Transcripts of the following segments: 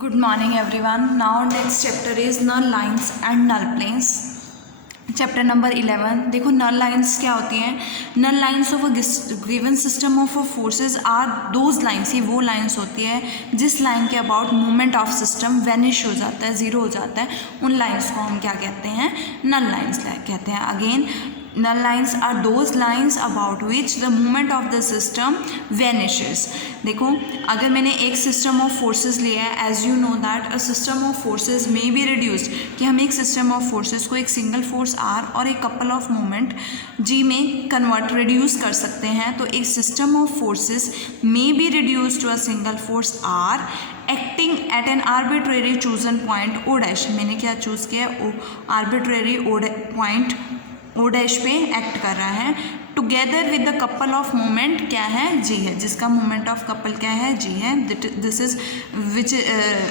Good morning everyone. Now next chapter is null lines and null planes. Chapter number 11. देखो null lines क्या होती हैं. Null lines of a given system of forces are those lines, ये वो lines होती है जिस line के about movement of system vanish हो जाता है, ज़ीरो हो जाता है. उन लाइन्स को हम क्या कहते हैं? नल लाइन्स कहते हैं. Again null lines are those lines about which the movement of the system vanishes. देखो अगर मैंने एक सिस्टम ऑफ फोर्सेस लिया है, as you know that a system of forces may be reduced, कि हम एक सिस्टम ऑफ फोर्सेस को एक सिंगल फोर्स आर और एक कपल ऑफ मोमेंट जी में कन्वर्ट रिड्यूस कर सकते हैं. तो एक system of forces may be reduced to a single force R acting at an arbitrary chosen point O dash. मैंने क्या चूज़ किया? आर्बिट्रेरी पॉइंट ओ डैश पे एक्ट कर रहा है together with the couple of moment क्या है? G है, जिसका मोमेंट ऑफ कपल क्या है? जी है. This is which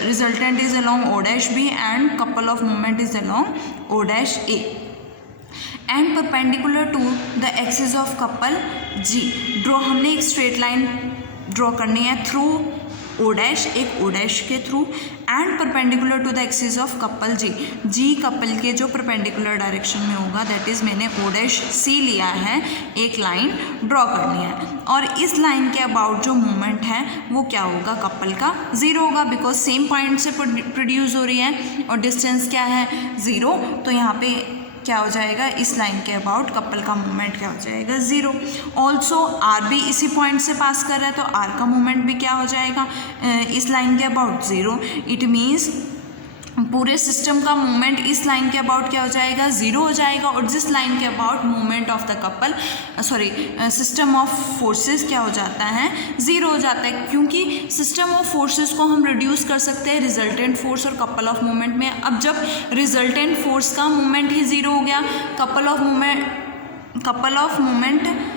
resultant is along O dash B and couple of moment is along O dash A and perpendicular to the axis of couple G. Draw, हमने एक straight line draw करनी है through O dash, एक O dash के through, and perpendicular to the axis of couple G. G couple के जो perpendicular direction में होगा, दैट इज़ मैंने ओ डैश सी लिया है, एक लाइन ड्रॉ करनी है. और इस लाइन के अबाउट जो मूवमेंट है वो क्या होगा? कपल का ज़ीरो होगा, बिकॉज सेम पॉइंट से प्रोड्यूस हो रही है और डिस्टेंस क्या है? ज़ीरो. तो यहाँ पे क्या हो जाएगा? इस लाइन के अबाउट कपल का मूवमेंट क्या हो जाएगा? ज़ीरो. ऑल्सो आर भी इसी पॉइंट से पास कर रहा है, तो आर का मूवमेंट भी क्या हो जाएगा? इस लाइन के अबाउट ज़ीरो. इट मीन्स पूरे सिस्टम का मूवमेंट इस लाइन के अबाउट क्या हो जाएगा? ज़ीरो हो जाएगा. और जिस लाइन के about movement of the couple system of forces क्या हो जाता है? ज़ीरो हो जाता है, क्योंकि सिस्टम ऑफ फोर्सेस को हम रिड्यूस कर सकते हैं रिजल्टेंट फोर्स और कपल ऑफ मूवमेंट में. अब जब रिजल्टेंट फोर्स का मूवमेंट ही ज़ीरो हो गया, कपल ऑफ मूवमेंट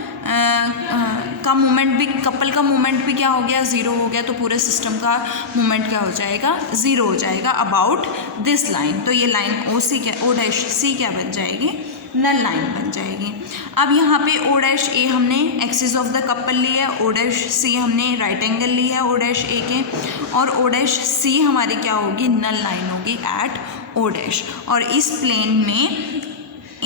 का मूवमेंट भी, कपल का मूवमेंट भी क्या हो गया? ज़ीरो हो गया. तो पूरे सिस्टम का मूवमेंट क्या हो जाएगा? ज़ीरो हो जाएगा अबाउट दिस लाइन. तो ये लाइन ओ सी क्या, ओ डैश सी क्या बन जाएगी? नल लाइन बन जाएगी. अब यहाँ पे ओ डैश ए हमने एक्सिस ऑफ द कपल ली है, ओ डैश सी हमने राइट एंगल ली है ओ डैश ए के, और ओ डैश सी हमारी क्या होगी? नल लाइन होगी एट ओ डैश. और इस प्लेन में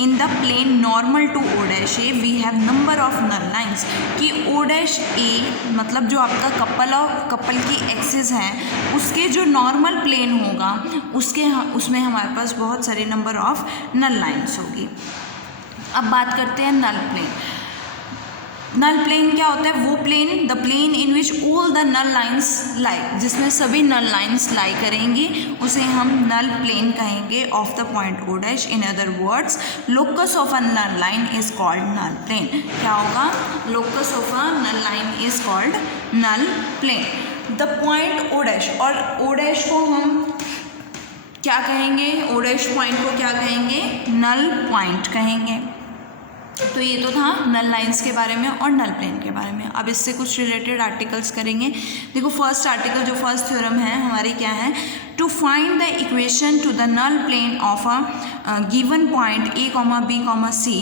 in the plane normal to O dash A we have number of null lines, कि ओ डैश ए मतलब जो आपका कपल की एक्सिस है उसके जो नॉर्मल प्लेन होगा उसमें हमारे पास बहुत सारे नंबर ऑफ नल लाइन्स होगी. अब बात करते हैं नल प्लेन. नल प्लेन क्या होता है? वो plane, the plane in which all the null lines lie, जिसमें सभी नल लाइन्स लाई करेंगी, उसे हम नल प्लेन कहेंगे of the point O dash. In other words locus of a null line is called null plane. क्या होगा? Locus of a null line is called null plane. The point O dash, और O dash को हम क्या कहेंगे? O dash point को क्या कहेंगे? नल पॉइंट कहेंगे. तो ये तो था नल लाइंस के बारे में और नल प्लेन के बारे में. अब इससे कुछ रिलेटेड आर्टिकल्स करेंगे. देखो फर्स्ट आर्टिकल, जो फर्स्ट थ्योरम है हमारी क्या है? To find the equation to the null plane of a given point A comma B comma C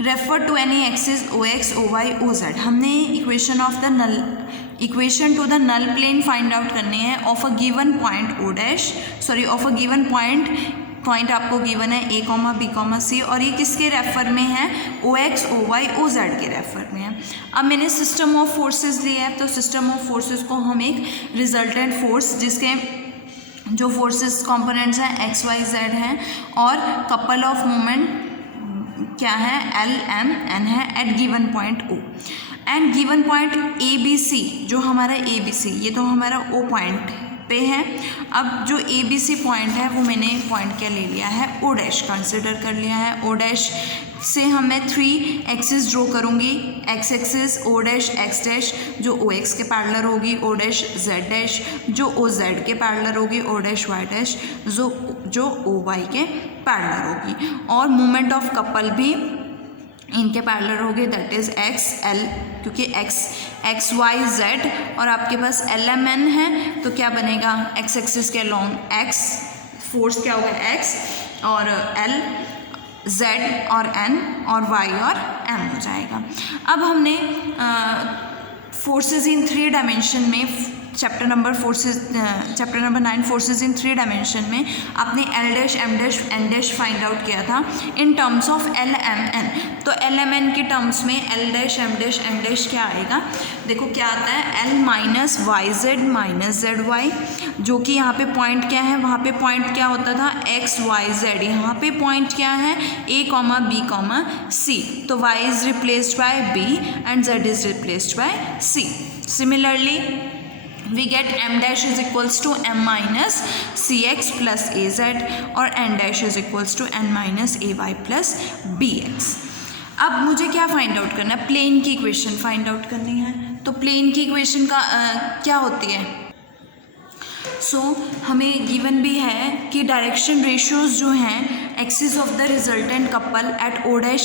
refer to any axis O X O Y O Z. हमने equation to the null plane find out करनी है of a given point O dash, of a given point आपको given है A comma B comma C, और ये किसके refer में है? O X O Y O Z के रेफर में है. अब मैंने सिस्टम ऑफ फोर्सेस लिया है, तो सिस्टम ऑफ फोर्सेस को हम एक रिजल्टेंट फोर्स, जिसके जो फोर्सेस कंपोनेंट्स हैं एक्स वाई जेड हैं, और कपल ऑफ मोमेंट क्या है? एल एम एन है at given point O and given point A B C. जो हमारा ए बी सी, ये तो हमारा ओ पॉइंट पे है. अब जो ए बी सी पॉइंट है वो मैंने पॉइंट क्या ले लिया है? ओ डैश कंसिडर कर लिया है. ओ डैश से मैं 3 एक्सिस ड्रॉ करूँगी. X axis O dash X dash जो ओ एक्स के पैरेलल होगी, ओ डैश जेड डैश जो ओ जेड के पैरेलल होगी, ओ डैश वाई डैश जो ओ वाई के पैरेलल होगी, और मोमेंट ऑफ कपल भी इनके पैरेलल होगी, दैट इज़ एक्स एल, क्योंकि एक्स वाई जेड और आपके पास एल एम एन है, तो क्या बनेगा? एक्स एक्सिस के लॉन्ग एक्स फोर्स क्या होगा? एक्स, और एल जेड और एन, और वाई और एम हो जाएगा. अब हमने फोर्सेस इन 3 डायमेंशन में chapter number 9 forces in 3 dimension में आपने L dash M dash N dash find out किया था in terms of L M N. तो एल एम एन के टर्म्स में L dash M dash N dash क्या आएगा, देखो क्या आता है, L minus Y Z minus Z Y, जो कि यहाँ पे पॉइंट क्या है, वहाँ पे पॉइंट क्या होता था एक्स वाई जेड, यहाँ पे पॉइंट क्या है A comma B comma C, तो Y is replaced by B and Z is replaced by C. Similarly we get m dash is equals to m minus cx plus az और n dash is equals to n minus ay plus bx। अब मुझे क्या find out करना है, plane की equation find out करनी है। तो प्लेन की इक्वेशन का क्या होती है, हमें गिवन भी है कि डायरेक्शन रेशियोज जो हैं axis of the resultant couple at O dash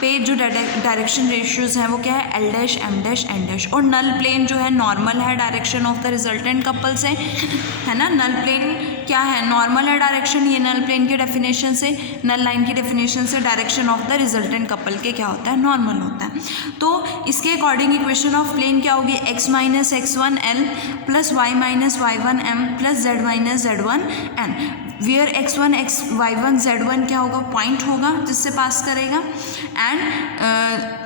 पे जो डायरेक्शन रेशियोज हैं वो क्या है, L dash M dash N dash, और नल प्लेन जो है नॉर्मल है direction of the resultant couple से, है ना। नल प्लेन क्या है, नॉर्मल है डायरेक्शन, ये नल प्लेन की डेफिनेशन से, नल लाइन की डेफिनेशन से direction of the resultant couple के क्या होता है, नॉर्मल होता है। तो इसके अकॉर्डिंग इक्वेशन ऑफ प्लेन क्या होगी, X minus X one L plus Y minus Y one M plus Z minus Z one N, where x1 y1 z1 क्या होगा, पॉइंट होगा जिससे पास करेगा, एंड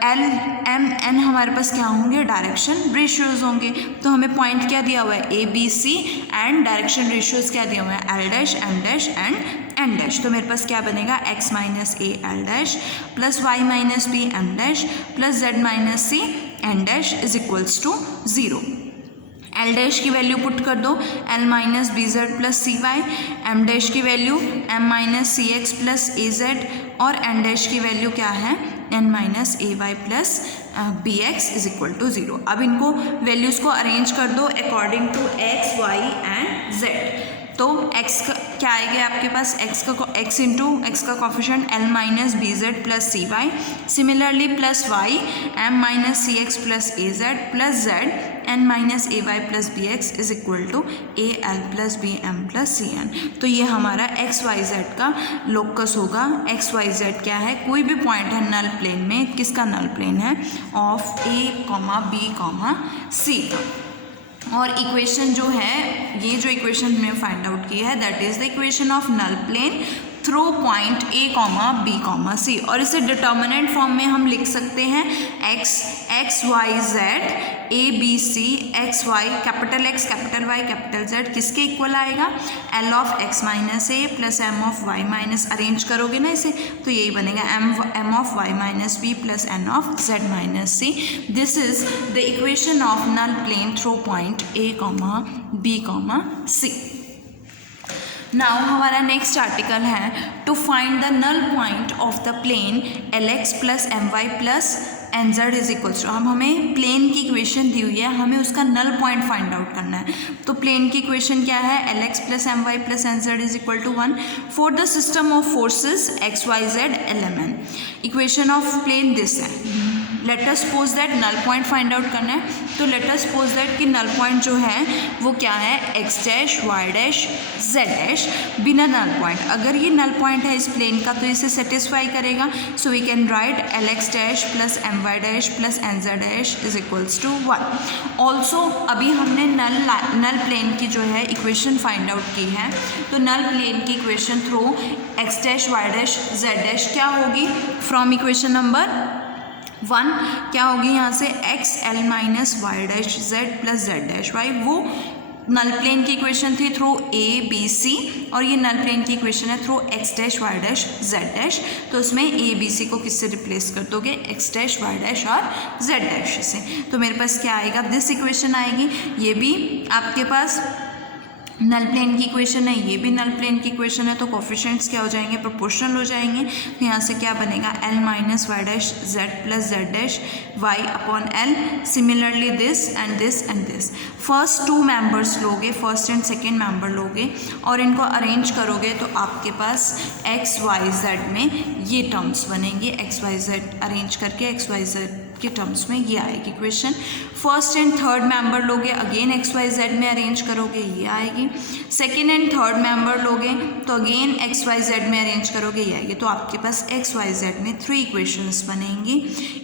एल एम एन हमारे पास क्या होंगे, डायरेक्शन रेशियोज होंगे। तो हमें पॉइंट क्या दिया हुआ है, A B C, and direction ratios क्या दिया हुआ है, L dash M dash and N dash. तो मेरे पास क्या बनेगा, x minus A L dash plus Y minus B M dash plus Z minus C N dash is equals to 0। L dash की वैल्यू पुट कर दो, L minus B Z plus C Y, M dash की value M minus C X plus A Z, और N dash की value क्या है, N minus A Y plus B X is equal to 0। अब इनको values को arrange कर दो according to X Y and Z. तो x का क्या आएगा आपके पास, x इंटू एक्स का coefficient L minus B Z plus C Y, similarly plus Y M minus C X plus A Z plus Z N minus A Y plus B X is equal to A L plus B M plus C N. तो ये हमारा X Y Z का locus होगा। X Y Z क्या है, कोई भी point है नल प्लेन में, किसका नल प्लेन है, of A comma B comma C का। और इक्वेशन जो है, ये जो इक्वेशन हमने फाइंड आउट की है that is the equation of null plane through point A comma B comma C, और इसे डिटर्मिनेंट फॉर्म में हम लिख सकते हैं X Y Z A B C, X Y capital X capital Y capital Z किसके इक्वल आएगा, L of X minus A plus M of Y minus, arrange करोगे ना इसे तो यही बनेगा M of Y minus B plus N of Z minus C. This is the equation of null plane through point A comma B comma C. Now हमारा next article है to find the null point of the plane L X plus M Y plus N Z is equals to, हम हमें plane की equation दी हुई है, हमें उसका नल point find out करना है। तो प्लेन की इक्वेशन क्या है, L X plus M Y plus N Z is equal to 1 for the system of forces X Y Z L M N. Equation of plane this है, let us suppose that null point find out करना है। तो late us suppose that कि null point जो है वो क्या है, X dash Y dash Z dash बिना नल पॉइंट। अगर ये नल पॉइंट है इस प्लेन का तो इसे सेटिस्फाई करेगा। So we can write L X dash plus M Y dash plus N Z dash is equals to 1। Also अभी हमने नल प्लेन की जो है इक्वेशन फाइंड आउट की है, तो नल प्लेन की equation through X dash Y dash Z dash क्या होगी, फ्रॉम इक्वेशन नंबर 1 क्या होगी, यहाँ से X L minus Y dash Z plus Z dash Y, वो नल प्लेन की इक्वेशन थी थ्रू ए बी सी, और ये नल प्लेन की इक्वेशन है through X dash Y dash Z dash. तो उसमें ए बी सी को किससे रिप्लेस कर दोगे, एक्स डैश वाई डैश और जेड डैश से। तो मेरे पास क्या आएगा, दिस इक्वेशन आएगी। ये भी आपके पास नल प्लेन की इक्वेशन है, ये भी नल प्लेन की इक्वेशन है, तो कोफिशिएंट्स क्या हो जाएंगे, प्रोपोर्शनल हो जाएंगे। तो यहाँ से क्या बनेगा, L minus Y dash Z plus Z dash Y upon L, similarly this and this and this. First 2 members लोगे, फर्स्ट एंड सेकेंड मेंबर लोगे और इनको अरेंज करोगे तो आपके पास एक्स वाई जेड में ये टर्म्स बनेंगे। एक्स वाई जेड अरेंज करके एक्स वाई जेड के टर्म्स में ये आएगी question. First and third member लोगे अगेन एक्स वाई जेड में अरेंज करोगे, ये आएगी। सेकेंड एंड थर्ड मेंबर लोगे तो अगेन एक्स वाई जेड में अरेंज करोगे, ये आएगी। तो आपके पास एक्स वाई जेड में 3 इक्वेशंस बनेंगी।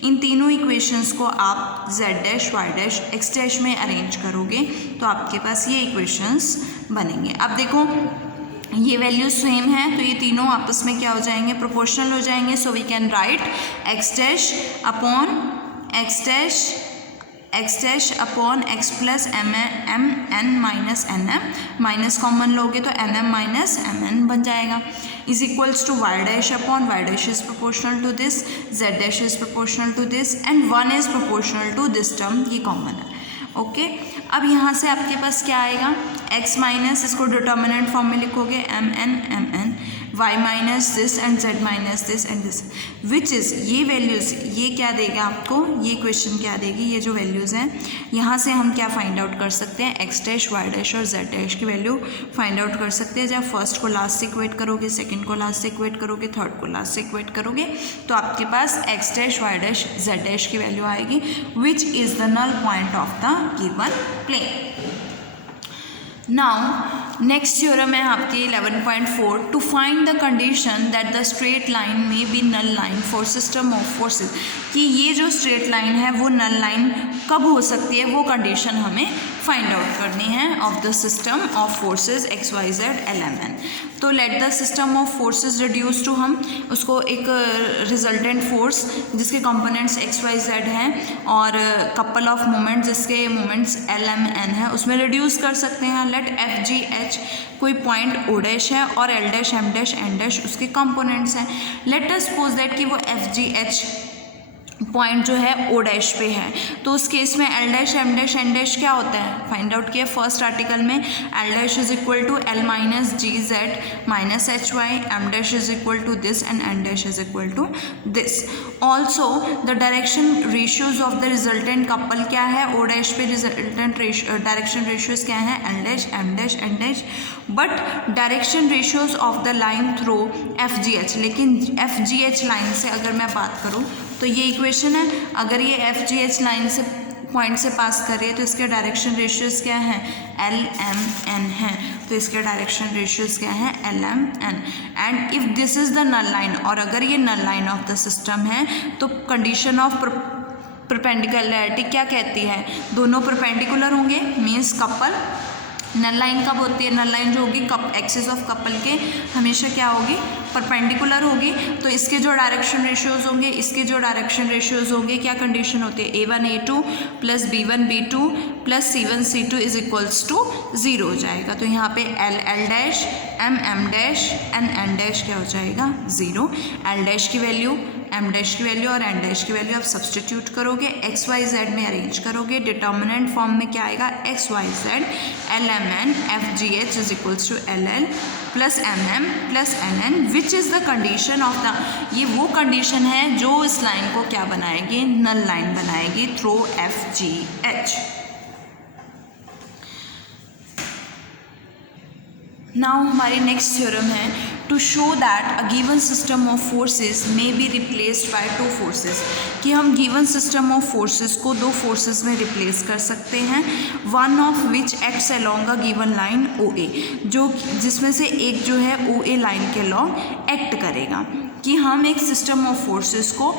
इन तीनों इक्वेशंस को आप Z dash Y dash X dash में अरेंज करोगे तो आपके पास ये इक्वेशंस बनेंगे। अब देखो ये वैल्यू सेम है तो ये तीनों आपस में क्या हो जाएंगे, प्रोपोर्शनल हो जाएंगे। So we can write X dash upon X dash upon X plus M N minus N M, minus common लोगे तो N M minus M N बन जाएगा, is equals to Y dash upon Y dash is proportional to this, Z dash is proportional to this and 1 is proportional to this term, ये common है। Okay अब यहाँ से आपके पास क्या आएगा, x माइनस, इसको डिटर्मिनेंट फॉर्म में लिखोगे M N, y minus this and z minus this and this, which is ये वैल्यूज़, ये क्या देगा आपको, ये क्वेश्चन क्या देगी, ये जो वैल्यूज़ हैं यहाँ से हम क्या फाइंड आउट कर सकते हैं, x डैश y डैश और z डैश की वैल्यू फाइंड आउट कर सकते हैं। जब फर्स्ट को लास्ट से इक्वेट करोगे, सेकंड को लास्ट से इक्वेट करोगे, थर्ड को लास्ट से इक्वेट करोगे तो आपके पास x dash y dash z dash की वैल्यू आएगी, which is the null point of the given plane. Now next theorem है आपकी 11.4, to find the condition that the straight line may be null line for system of forces, कि ये जो straight line है वो नल line कब हो सकती है, वो कंडीशन हमें फाइंड आउट करनी है of the system of forces X Y Z L M N. तो let the system of forces reduce to, हम उसको एक रिजल्टेंट फोर्स जिसके कंपोनेंट्स एक्स वाई जेड हैं और कपल ऑफ मोमेंट्स जिसके मोमेंट्स एल एम एन है उसमें रिड्यूस कर सकते हैं। लेट एफ जी एच कोई पॉइंट ओ डैश है और L dash M dash N dash उसके कंपोनेंट्स हैं। लेट अस सपोज दैट कि वो एफ जी एच पॉइंट जो है ओ डैश पे है, तो उस केस में L dash M dash N dash क्या होता है, फाइंड आउट किया फर्स्ट आर्टिकल में, L dash is equal to L minus G Z minus H Y, M dash is equal to this and N dash is equal to this. Also the direction ratios of the resultant couple क्या है, O dash पे resultant direction ratios क्या है, L dash M dash N dash, but direction ratios of the line through F G H, लेकिन F G H line से अगर मैं बात करूँ तो ये इक्वेशन है, अगर ये एफ जी एच लाइन से पॉइंट से पास कर रही है तो इसके डायरेक्शन रेशियोज क्या हैं, एल एम एन है, तो इसके डायरेक्शन रेशियोज क्या हैं, L M N. And if this is the null line, और अगर ये null line of the system है तो कंडीशन ऑफ परपेंडिकुलरिटी क्या कहती है, दोनों परपेंडिकुलर होंगे, मीन्स कपल। नल लाइन कब होती है, नल लाइन जो होगी कप एक्सिस ऑफ कपल के हमेशा क्या होगी, परपेंडिकुलर होगी। तो इसके जो डायरेक्शन रेशियोज होंगे, इसके जो डायरेक्शन रेशियोज होंगे, क्या कंडीशन होती है, a1 a2 plus b1 b2 plus c1 c2 is equals to 0 हो जाएगा। तो यहाँ पे l l dash m dash n dash क्या हो जाएगा, 0। l डैश की वैल्यू, m डैश की वैल्यू और n डैश की वैल्यू आप सब्सटीट्यूट करोगे, एक्स वाई जेड में अरेंज करोगे, डिटर्मिनेंट फॉर्म में क्या आएगा, X Y Z L M N F G H is equals to L L plus M M plus N N, which is the condition of the, ये वो condition है जो इस लाइन को क्या बनाएगी, नल लाइन बनाएगी through F G H. Now हमारी नेक्स्ट थ्योरम है to show that a given system of forces may be replaced by 2 forces, कि हम गिवन सिस्टम ऑफ फोर्सेस को 2 फोर्सेस में रिप्लेस कर सकते हैं, one of which acts along a given line O A, जो जिसमें से एक जो है ओ ए लाइन के अलोंग एक्ट करेगा, कि हम एक सिस्टम ऑफ फोर्सेस को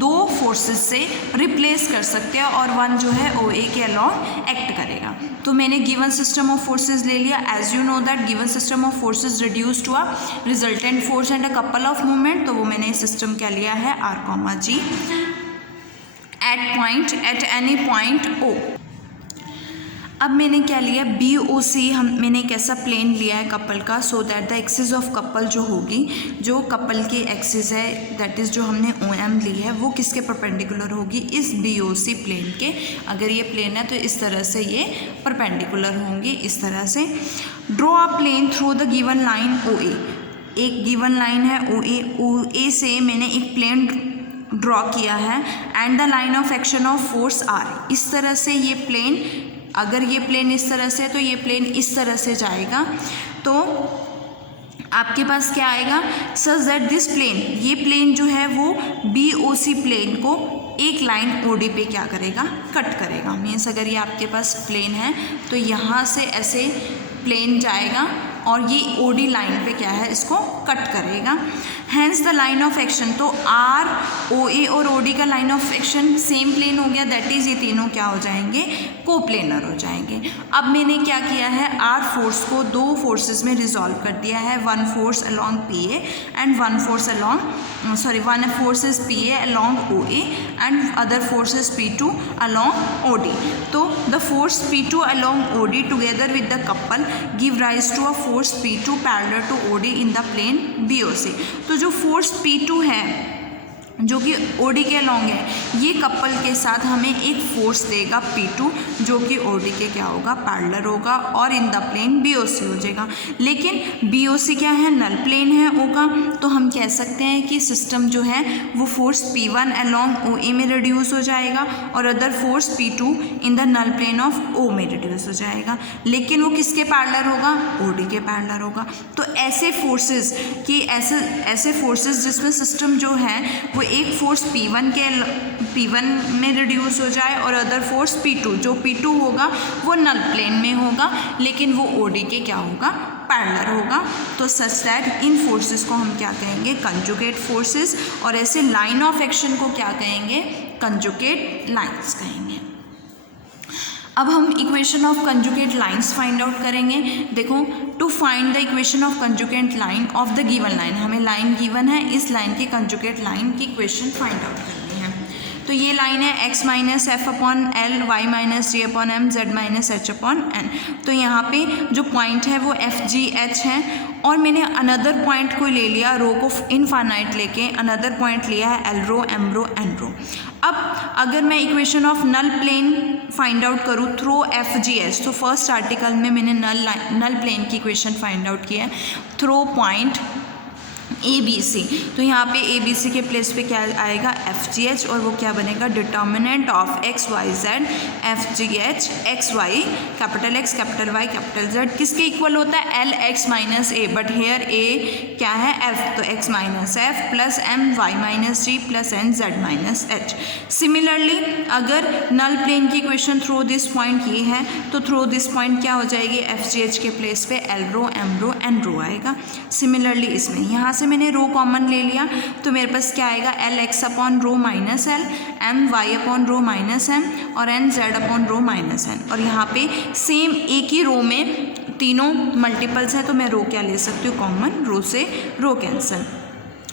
2 फोर्सेस से रिप्लेस कर सकते हैं और वन जो है ओ ए के अलोंग एक्ट करेगा। तो मैंने गिवन सिस्टम ऑफ फोर्सेस ले लिया, as you know that given system of forces reduce to a resultant force and a couple of moment, तो वो मैंने सिस्टम क्या लिया है, R comma G at any point O. अब मैंने क्या लिया, बी ओ सी, मैंने एक ऐसा प्लेन लिया है कपल का, so that the axis of couple जो होगी, जो कपल की एक्सिस है दैट इज़ जो हमने ओ एम ली है, वो किसके परपेंडिकुलर होगी, इस बी ओ सी प्लेन के। अगर ये प्लेन है तो इस तरह से ये परपेंडिकुलर होंगी, इस तरह से। Draw a plane through the given line O A, एक गिवन लाइन है ओ ए से मैंने एक प्लेन ड्रॉ किया है, and the line of action of force R, इस तरह से ये प्लेन, अगर ये प्लेन इस तरह से है तो ये प्लेन इस तरह से जाएगा। तो आपके पास क्या आएगा, सच दैट दिस प्लेन, ये प्लेन जो है वो BOC प्लेन को एक लाइन OD पे क्या करेगा, कट करेगा। मीन्स अगर ये आपके पास प्लेन है तो यहाँ से ऐसे प्लेन जाएगा और ये OD लाइन पे क्या है, इसको कट करेगा। Hence the line of action, तो ROA और OD का line of action same plane हो गया, दैट इज़ ये तीनों क्या हो जाएंगे, कोप्लेनर हो जाएंगे। अब मैंने क्या किया है, R फोर्स को दो फोर्सेस में रिजॉल्व कर दिया है, one force along PA and one force is PA along OA and other force is P2 along OD। तो the force P2 along OD together with the couple give rise to a force P2 parallel to OD in the plane BOC। तो जो force P2 है जो कि OD के along है, ये couple के साथ हमें एक फोर्स देगा P2 जो कि OD के क्या होगा, पैरेलल होगा और इन द प्लेन BOC हो जाएगा। लेकिन BOC क्या है, नल प्लेन है होगा, तो हम कह सकते हैं कि सिस्टम जो है वो फोर्स P1 अलॉन्ग OA में रिड्यूस हो जाएगा और other force P2 in the null plane of O में रिड्यूस हो जाएगा। लेकिन वो किसके पैरेलल होगा, OD के पैरेलल होगा। तो ऐसे फोर्सेस जिसमें सिस्टम जो है वो एक फोर्स P1 में रिड्यूस हो जाए और अदर फोर्स P2, जो P2 होगा वो नल प्लेन में होगा लेकिन वो OD के क्या होगा, पैरेलल होगा। तो सच दैट इन फोर्सेस को हम क्या कहेंगे, कंजुगेट फोर्सेस, और ऐसे लाइन ऑफ एक्शन को क्या कहेंगे, कंजुगेट लाइंस कहेंगे। अब हम equation of conjugate lines find out करेंगे। देखो, to find the equation of conjugate line of the given line, हमें लाइन गिवन है, इस लाइन की कंजुगेट लाइन की इक्वेशन फाइंड आउट करनी है। तो ये लाइन है x minus F upon L, Y minus G upon M, Z minus H upon N. तो यहाँ पे जो पॉइंट है वो FGH है और मैंने अनदर पॉइंट को ले लिया, रो को इनफाइनाइट लेके अनदर पॉइंट लिया है L rho, M rho, N rho. अब अगर मैं equation of null plane find out करूँ थ्रू FGH, तो फर्स्ट आर्टिकल में मैंने नल प्लेन की इक्वेशन फाइंड आउट किया है थ्रू पॉइंट ABC। तो यहाँ पे ABC के प्लेस पे क्या आएगा, FGH, और वो क्या बनेगा, determinant of XYZ FGH XY, capital X capital Y capital Z किसके इक्वल होता है, LX minus A, but here A क्या है, F, तो X minus F plus M, Y minus G plus N, Z minus H। Similarly अगर नल plane की equation through this point ये है तो थ्रू दिस पॉइंट क्या हो जाएगी, FGH के प्लेस पे L रो, M रो, N रो आएगा। सिमिलरली इसमें यहाँ से मैंने रो कॉमन ले लिया तो मेरे पास क्या आएगा, LX upon rho minus L, MY upon rho minus M और NZ upon rho minus N। और यहाँ पे सेम एक ही रो में तीनों मल्टीपल्स है तो मैं रो क्या ले सकती हूँ, कॉमन, रो से rho cancel.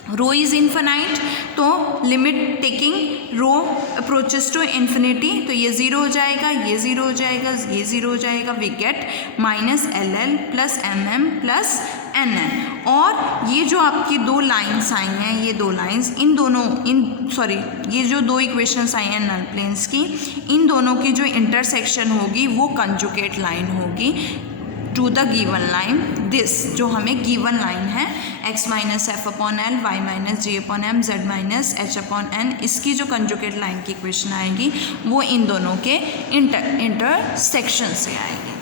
Rho is infinite, तो limit taking rho approaches to infinity, तो ये ज़ीरो हो जाएगा, ये ज़ीरो हो जाएगा, ये ज़ीरो हो जाएगा, we get minus LL plus MM plus NN। और ये जो आपकी दो लाइन्स आई हैं, ये दो लाइन्स, ये जो दो इक्वेशंस आई हैं नल प्लेन्स की, इन दोनों की जो इंटरसेक्शन होगी वो कंजुगेट लाइन होगी to the given line this, जो हमें गिवन लाइन है x minus F upon L, Y minus G upon M, Z minus H upon N, इसकी जो कंजुगेट लाइन की इक्वेशन आएगी वो इन दोनों के इंटरसेक्शन से आएगी।